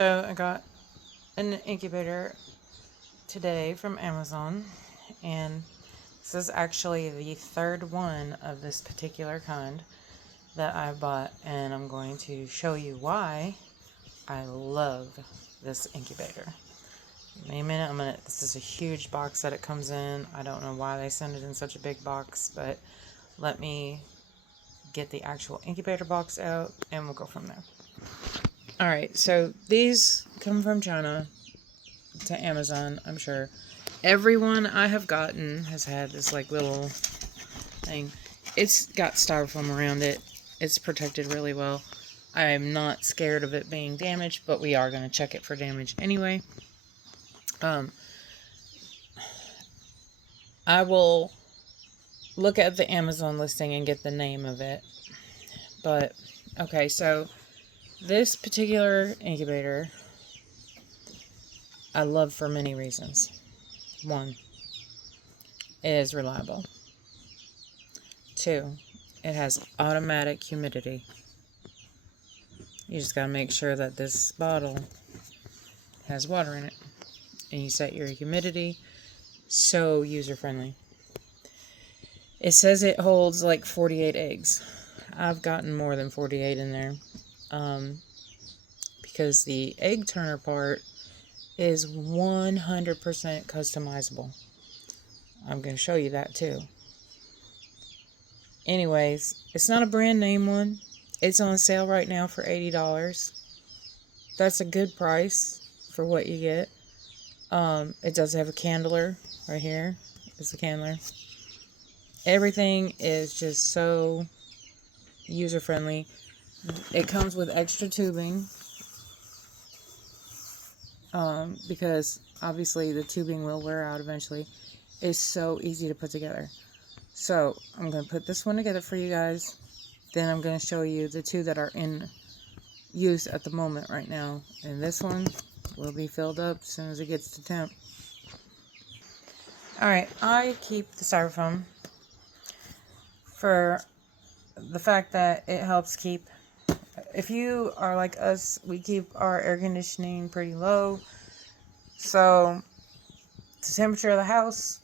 So I got an incubator today from Amazon, and this is actually the third one of this particular kind that I bought, and I'm going to show you why I love this incubator. Give me a minute. This is a huge box that it comes in. I don't know why they send it in such a big box, but let me get the actual incubator box out and we'll go from there. Alright, so these come from China to Amazon, I'm sure. Everyone I have gotten has had this like little thing. It's got styrofoam around it. It's protected really well. I'm not scared of it being damaged, but we are going to check it for damage anyway. I will look at the Amazon listing and get the name of it. But, okay, so this particular incubator I love for many reasons. One, it is reliable. Two, it has automatic humidity. You just gotta make sure that this bottle has water in it. And you set your humidity so user-friendly. It says it holds like 48 eggs. I've gotten more than 48 in there. Because the egg turner part is 100% customizable. I'm going to show you that too. Anyways, it's not a brand name one. It's on sale right now for $80. That's a good price for what you get. It does have a candler right here. It's the candler. Everything is just so user-friendly. It comes with extra tubing. Because obviously the tubing will wear out eventually. It's so easy to put together. So I'm going to put this one together for you guys. Then I'm going to show you the two that are in use at the moment right now. And this one will be filled up as soon as it gets to temp. Alright, I keep the styrofoam for the fact that it helps keep, if you are like us, we keep our air conditioning pretty low. So the temperature of the house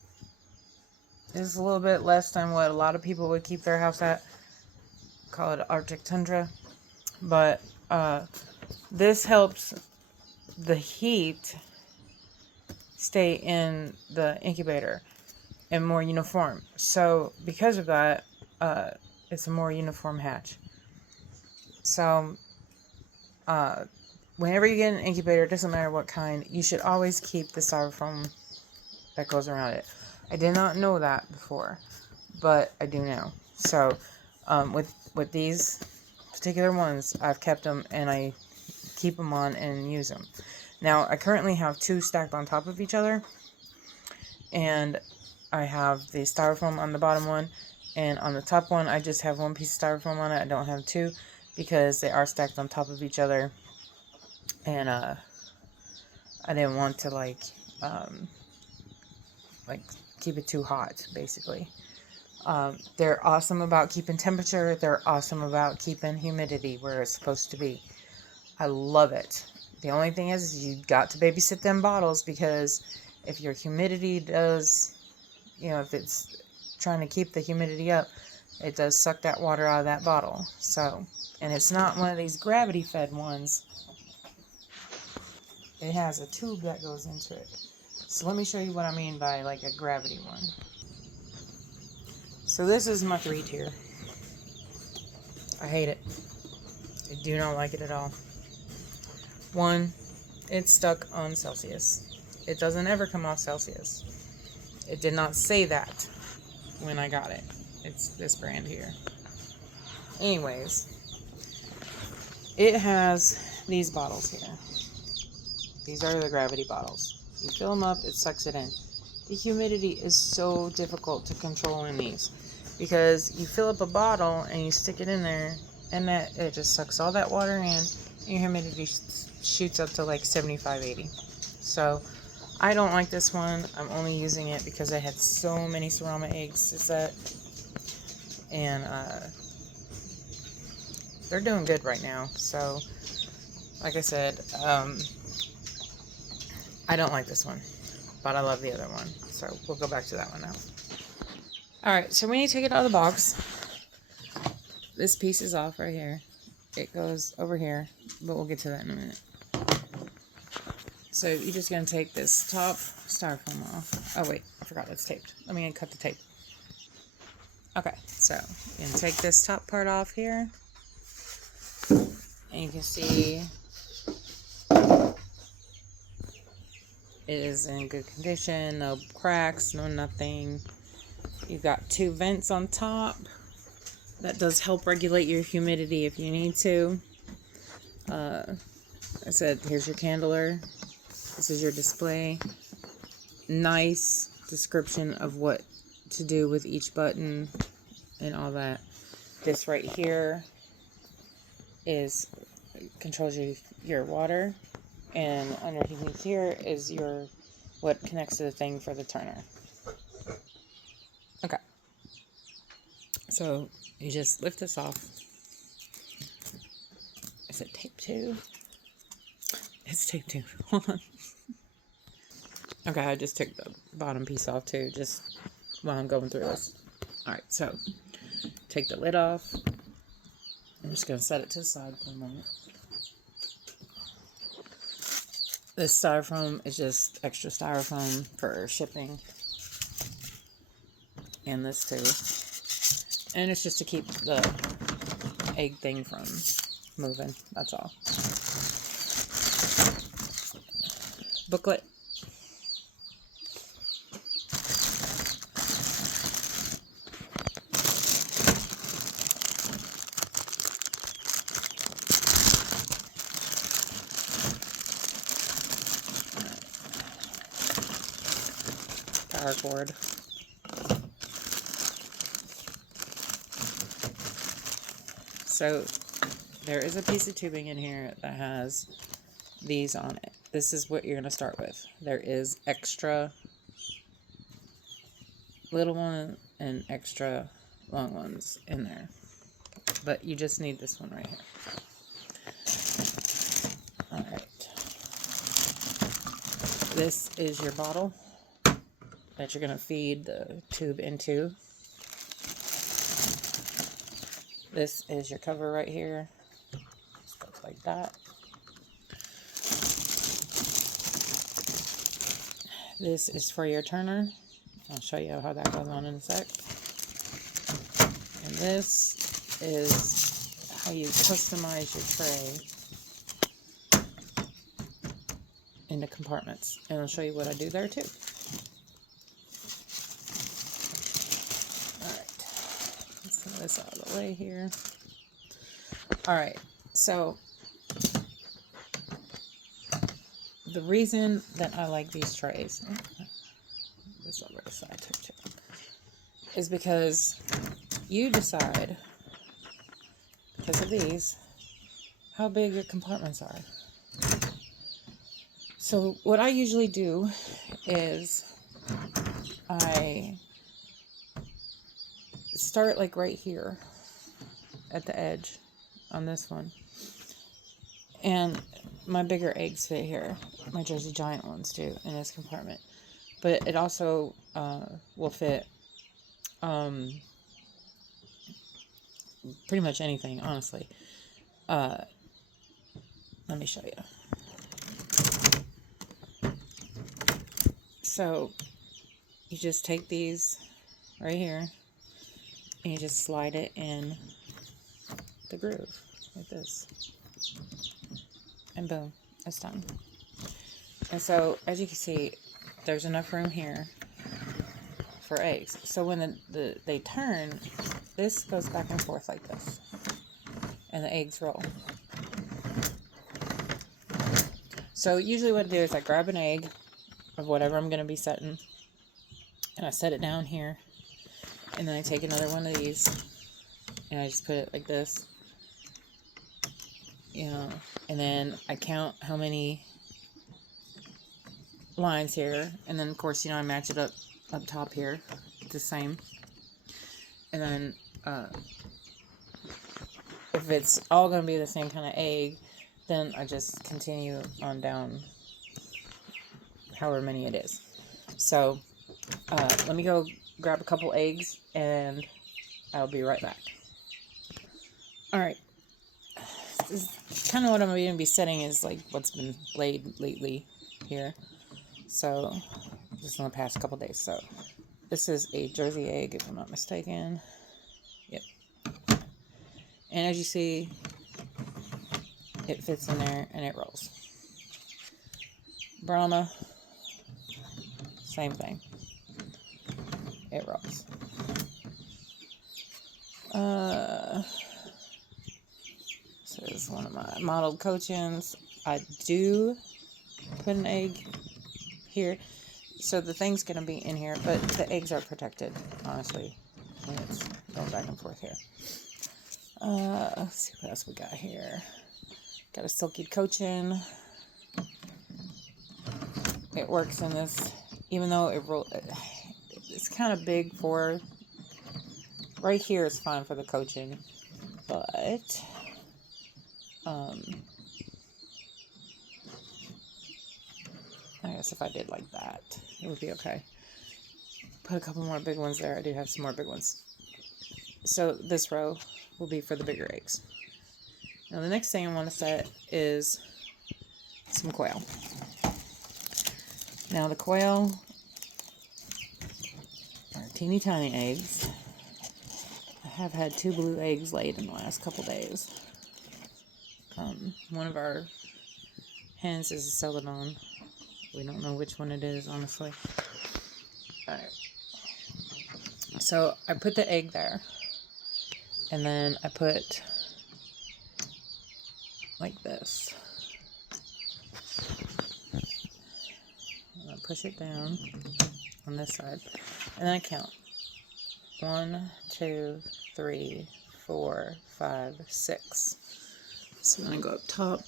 is a little bit less than what a lot of people would keep their house at. Call it Arctic tundra. But this helps the heat stay in the incubator and more uniform. So because of that, it's a more uniform hatch. So whenever you get an incubator, it doesn't matter what kind, you should always keep the styrofoam that goes around it. I did not know that before, but I do now. So with these particular ones, I've kept them and I keep them on and use them. Now, I currently have two stacked on top of each other, and I have the styrofoam on the bottom one, and on the top one, I just have one piece of styrofoam on it. I don't have two, because they are stacked on top of each other, and I didn't want to, like keep it too hot, basically. They're awesome about keeping temperature. They're awesome about keeping humidity where it's supposed to be. I love it. The only thing is you got to babysit them bottles, because if your humidity does, if it's trying to keep the humidity up, it does suck that water out of that bottle. So, and it's not one of these gravity fed ones. It has a tube that goes into it. So let me show you what I mean by like a gravity one. So this is my 3-tier. I hate it. I do not like it at all. One, it's stuck on Celsius. It doesn't ever come off Celsius. It did not say that when I got it. It's this brand here. Anyways, it has these bottles here. These are the gravity bottles. You fill them up, it sucks it in. The humidity is so difficult to control in these, because you fill up a bottle and you stick it in there, and it just sucks all that water in, and your humidity shoots up to like 75, 80. So I don't like this one. I'm only using it because I had so many ceramic eggs to set, and they're doing good right now. So like I said, I don't like this one, but I love the other one. So we'll go back to that one now. Alright, so when you take it out of the box, this piece is off right here. It goes over here, but we'll get to that in a minute. So you're just going to take this top styrofoam off. Oh wait, I forgot it's taped. Let me cut the tape. Okay, so you're going to take this top part off here. And you can see it is in good condition. No cracks, no nothing. You've got 2 vents on top. That does help regulate your humidity if you need to. I said, here's your candler. This is your display. Nice description of what to do with each button and all that. This right here controls your water, and underneath here is what connects to the thing for the turner. Okay. So you just lift this off. Is it tape 2? It's tape 2. Hold on. Okay, I just took the bottom piece off too, just while I'm going through this. Alright, so take the lid off. I'm just going to set it to the side for a moment. This styrofoam is just extra styrofoam for shipping. And this too. And it's just to keep the egg thing from moving. That's all. Booklet. Power cord. So there is a piece of tubing in here that has these on it. This is what you're going to start with. There is extra little one and extra long ones in there. But you just need this one right here. Alright. This is your bottle that you're going to feed the tube into. This is your cover right here. Just goes like that. This is for your turner. I'll show you how that goes on in a sec. And this is how you customize your tray into compartments. And I'll show you what I do there too. This out of the way here. Alright, so the reason that I like these trays, this over the side too, is because you decide, because of these, how big your compartments are. So what I usually do is I start like right here at the edge on this one, and my bigger eggs fit here. My Jersey Giant ones do in this compartment, but it also will fit pretty much anything, honestly. Let me show you. So you just take these right here and you just slide it in the groove like this, and boom, it's done. And so as you can see, there's enough room here for eggs. So when they turn, this goes back and forth like this, and the eggs roll. So usually what I do is I grab an egg of whatever I'm going to be setting, and I set it down here, and then I take another one of these and I just put it like this, you know, and then I count how many lines here, and then of course, you know, I match it up top here the same. And then if it's all going to be the same kind of egg, then I just continue on down however many it is. So let me go grab a couple eggs and I'll be right back. Alright, this is kind of what I'm going to be setting is like what's been laid lately here. So just in the past couple days. So this is a Jersey egg, if I'm not mistaken. Yep. And as you see, it fits in there and it rolls. Brahma, same thing. It rolls. This is one of my modeled cochins. I do put an egg here. So the thing's going to be in here, but the eggs are protected, honestly, when it's going back and forth here. Let's see what else we got here. Got a silky cochin. It works in this, even though it's kind of big for, right here is fine for the cochin, but, I guess if I did like that, it would be okay. Put a couple more big ones there. I do have some more big ones. So this row will be for the bigger eggs. Now the next thing I want to set is some quail. Now the quail are teeny tiny eggs. I have had 2 blue eggs laid in the last couple days. One of our hens is a celadon. We don't know which one it is, honestly. Alright. So I put the egg there. And then I put like this. I push it down on this side. And then I count. 1, 2, 3, 4, 5, 6. So then I go up top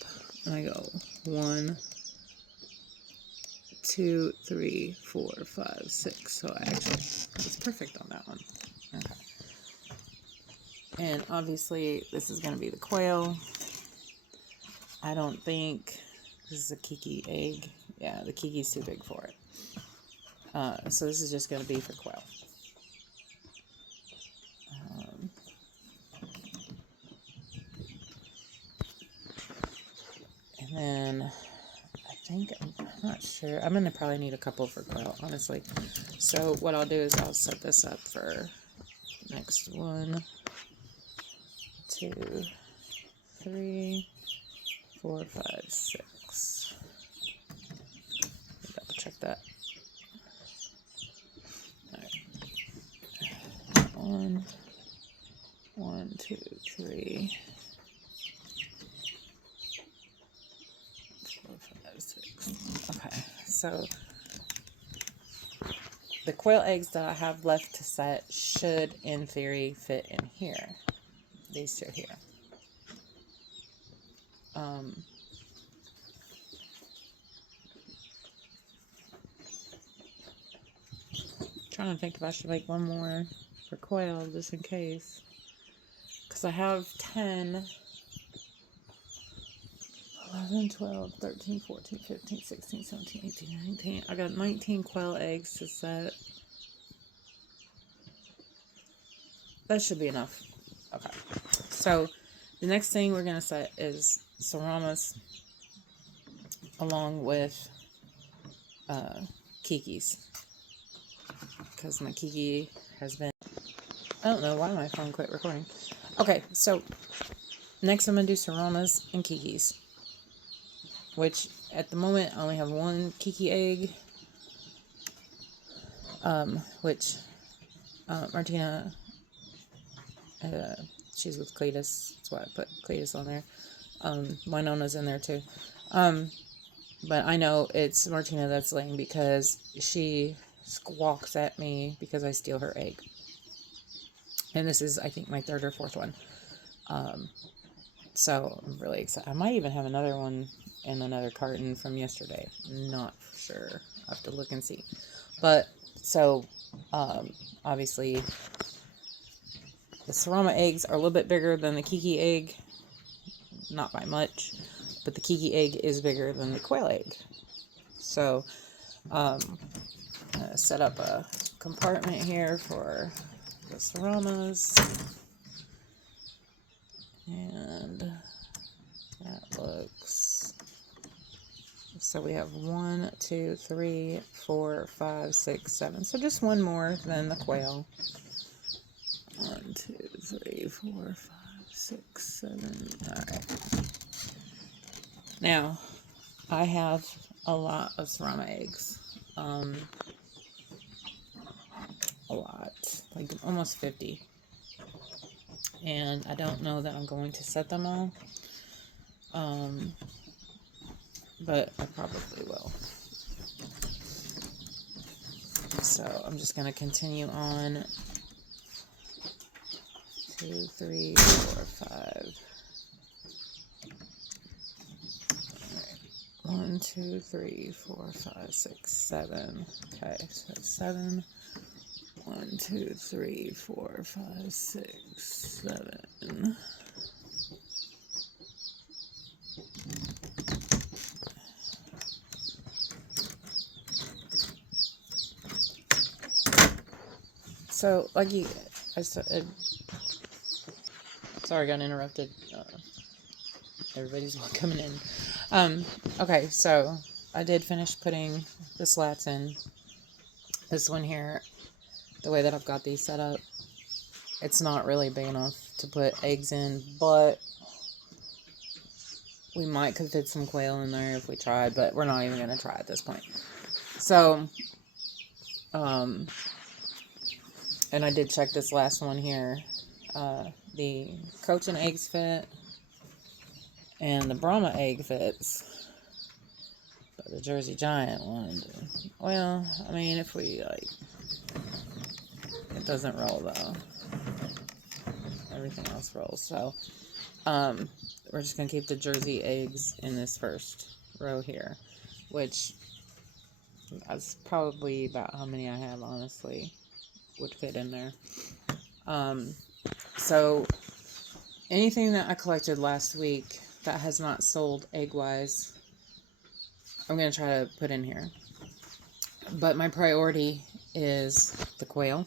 and I go 1, 2, 3, 4, 5, 6. So I actually was perfect on that one. Okay. And obviously this is going to be the quail. I don't think this is a kiki egg. Yeah, the kiki's too big for it. So this is just going to be for quail. And then I think, I'm not sure, I'm going to probably need a couple for quail, honestly. So what I'll do is I'll set this up for next 1, 2, 3, 4, 5, 6. Double check that. Alright. 1, 2, 3, 4, 5, 6. Okay, so the quail eggs that I have left to set should, in theory, fit in here. These 2 here. Trying to think if I should make one more for quail, just in case. Because I have 10, 11, 12, 13, 14, 15, 16, 17, 18, 19. I got 19 quail eggs to set. That should be enough. Okay. So the next thing we're going to set is Seramas along with Kiki's. Because my Kiki has been... I don't know why my phone quit recording. Okay, so next I'm going to do Seramas and Kiki's. Which, at the moment, I only have 1 Kiki egg. Which Martina... she's with Cletus. That's why I put Cletus on there. Winona's in there too. But I know it's Martina that's laying because she squawks at me because I steal her egg. And this is, I think, my 3rd or 4th one. So I'm really excited. I might even have another one in another carton from yesterday. Not sure. I'll have to look and see. But, so, obviously... the Serama eggs are a little bit bigger than the Kiki egg. Not by much. but the kiki egg is bigger than the quail egg. So set up a compartment here for the Seramas, and that looks, so we have 1, 2, 3, 4, 5, 6, 7, so just one more than the quail. 1, 2, 3, 4, 5, 6, 7. All right. Now, I have a lot of Serama eggs. A lot, like almost 50. And I don't know that I'm going to set them all. But I probably will. So I'm just going to continue on. 2, 3, 4, 5. All right. 1, 2, 3, 4, 5, 6, 7. Okay, so 7. 1, 2, 3, 4, 5, 6, 7. So, like I said, sorry, I got interrupted. Everybody's coming in. Okay, so I did finish putting the slats in. This one here, the way that I've got these set up, it's not really big enough to put eggs in, but we could fit some quail in there if we tried, but we're not even going to try at this point. So, and I did check this last one here. The Cochin eggs fit, and the Brahma egg fits, but the Jersey Giant one, well, I mean, if we, like, it doesn't roll, though. Everything else rolls, so, we're just going to keep the Jersey eggs in this first row here, which, that's probably about how many I have, honestly, would fit in there. So, anything that I collected last week that has not sold egg-wise, I'm going to try to put in here. But my priority is the quail.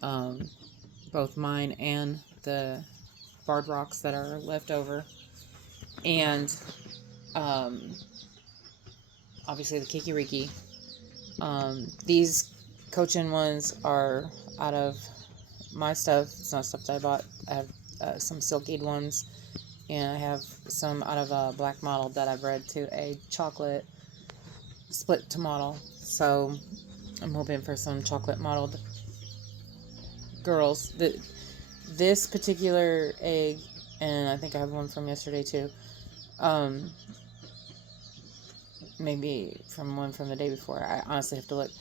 Both mine and the barred rocks that are left over. And, obviously the kikiriki. These Cochin ones are out of my stuff. It's not stuff that I bought. I have some silkied ones, and I have some out of a black model that I've bred to a chocolate split to model. So I'm hoping for some chocolate mottled girls. This particular egg, and I think I have one from yesterday too. Maybe one from the day before. I honestly have to look.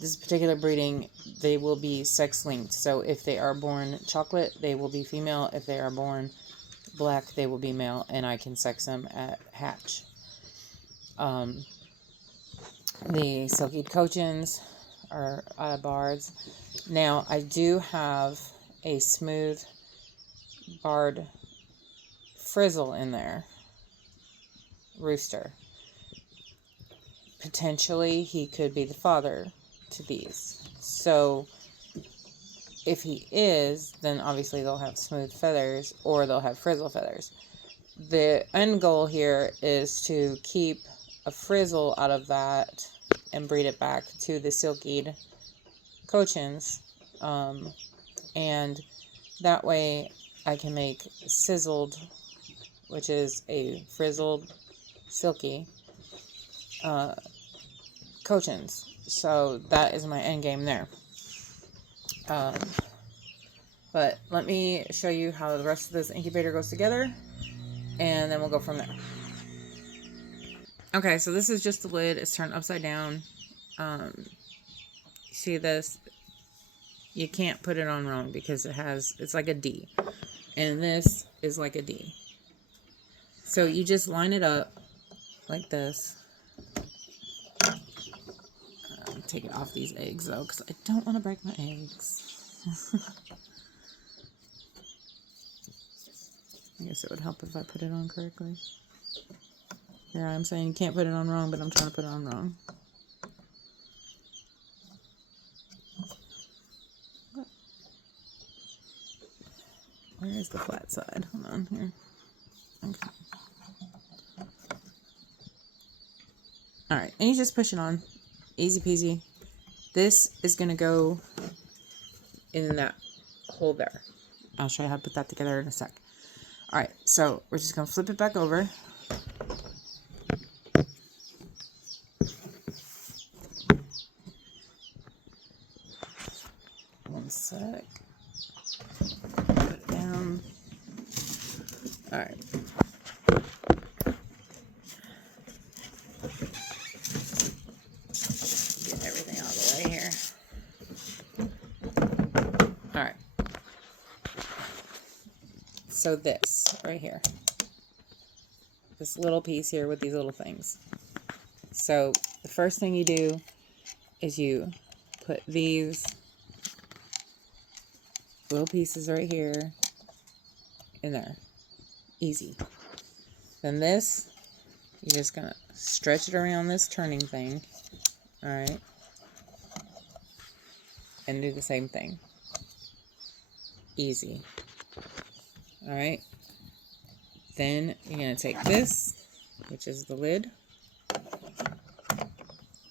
This particular breeding, they will be sex linked. So if they are born chocolate, they will be female. If they are born black, they will be male, and I can sex them at hatch. The silkied Cochins are bards. Now, I do have a smooth barred frizzle in there. Rooster. Potentially, he could be the father to these. So, if he is, then obviously they'll have smooth feathers, or they'll have frizzle feathers. The end goal here is to keep a frizzle out of that and breed it back to the silkied Cochins. And that way I can make sizzled, which is a frizzled silky Cochins. So that is my end game there. But let me show you how the rest of this incubator goes together, and then we'll go from there. Okay, so this is just the lid. It's turned upside down. You see this? You can't put it on wrong because it's like a D. And this is like a D. So you just line it up like this. Take it off these eggs though, because I don't want to break my eggs. I guess it would help if I put it on correctly. Here I'm saying you can't put it on wrong, but I'm trying to put it on wrong. Where is the flat side? Hold on here. Okay. Alright, and you just push it on. Easy peasy. This is going to go in that hole there. I'll show you how to put that together in a sec. Alright, so we're just going to flip it back over. One sec. Put it down. Alright. Get everything out of the way here. Alright. So this right here. This little piece here with these little things. So the first thing you do is you put these little pieces right here in there. Easy. Then this, you're just gonna stretch it around this turning thing. Alright. And do the same thing. Easy. Alright. Then you're going to take this, which is the lid.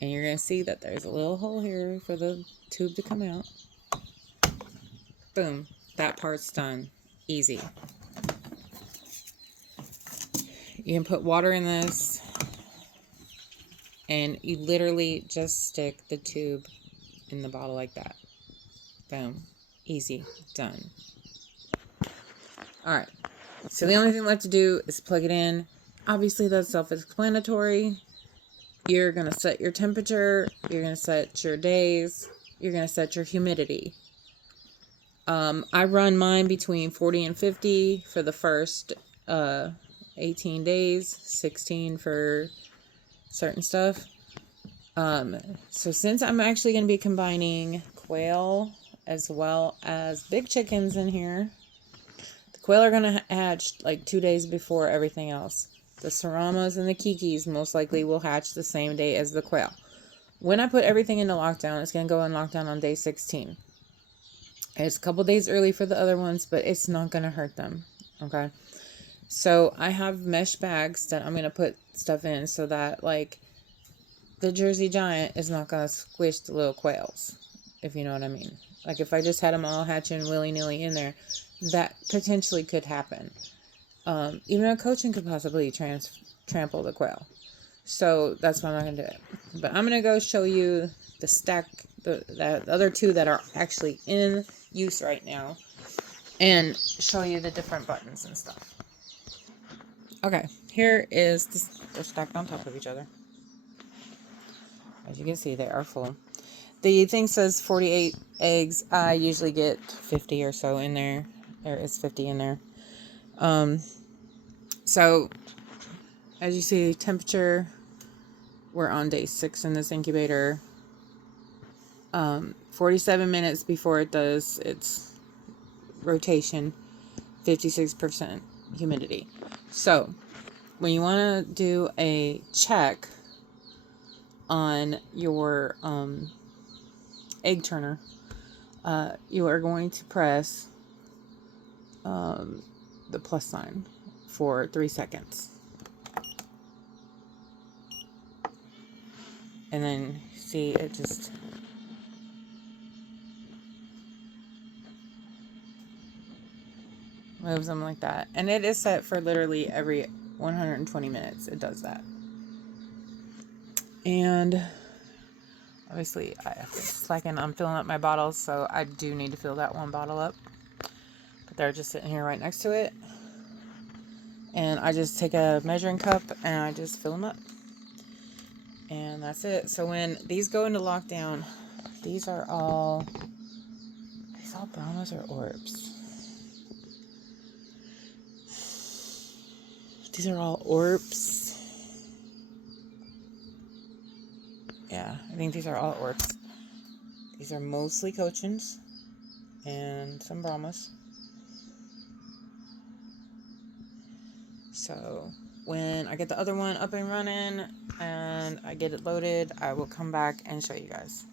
And you're going to see that there's a little hole here for the tube to come out. Boom. That part's done. Easy. You can put water in this. And you literally just stick the tube in the bottle like that. Boom. Easy. Done. Alright. So the only thing left to do is plug it in. Obviously that's self-explanatory. You're going to set your temperature. You're going to set your days. You're going to set your humidity. I run mine between 40 and 50 for the first 18 days. 16 for certain stuff. So since I'm actually going to be combining quail as well as big chickens in here, the quail are going to hatch like 2 days before everything else. The Saramas and the Kikis most likely will hatch the same day as the quail. When I put everything into lockdown, it's going to go in lockdown on day 16. It's a couple days early for the other ones, but it's not going to hurt them. Okay. So I have mesh bags that I'm going to put stuff in so that like the Jersey Giant is not going to squish the little quails, if you know what I mean. Like if I just had them all hatching willy-nilly in there, that potentially could happen. Even a coaching could possibly trample the quail. So that's why I'm not going to do it. But I'm going to go show you the stack, the other two that are actually in use right now, and show you the different buttons and stuff. Okay, here is this. They're stacked on top of each other. As you can see, they are full. The thing says 48 eggs. I usually get 50 or so in there. There is 50 in there. So, as you see, temperature, we're on day 6 in this incubator. 47 minutes before it does its rotation, 56% humidity. So, when you want to do a check on your egg turner, you are going to press the plus sign for 3 seconds. And then see it just moves them like that. And it is set for literally every 120 minutes. It does that. And obviously I'm filling up my bottles, so I do need to fill that one bottle up. But they're just sitting here right next to it. And I just take a measuring cup and I just fill them up. And that's it. So when these go into lockdown, these all Brahmas or Orbs? These are all Orbs. Yeah, I think these are all Orbs. These are mostly Cochins and some Brahmas. So when I get the other one up and running and I get it loaded, I will come back and show you guys.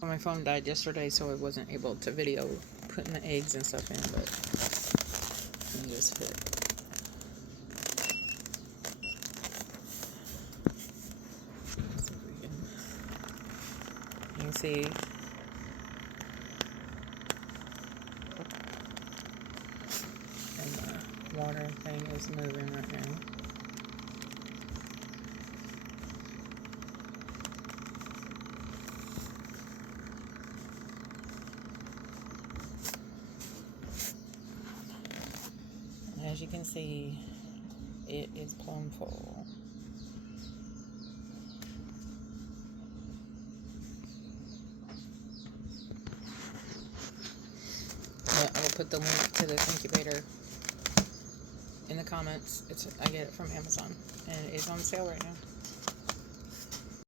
My phone died yesterday, so I wasn't able to video putting the eggs and stuff in, but let me just hit. Let's see if we can. You can see. And the water thing is moving right now. As you can see, it is plumb full. But I will put the link to this incubator in the comments. I get it from Amazon, and it is on sale right now.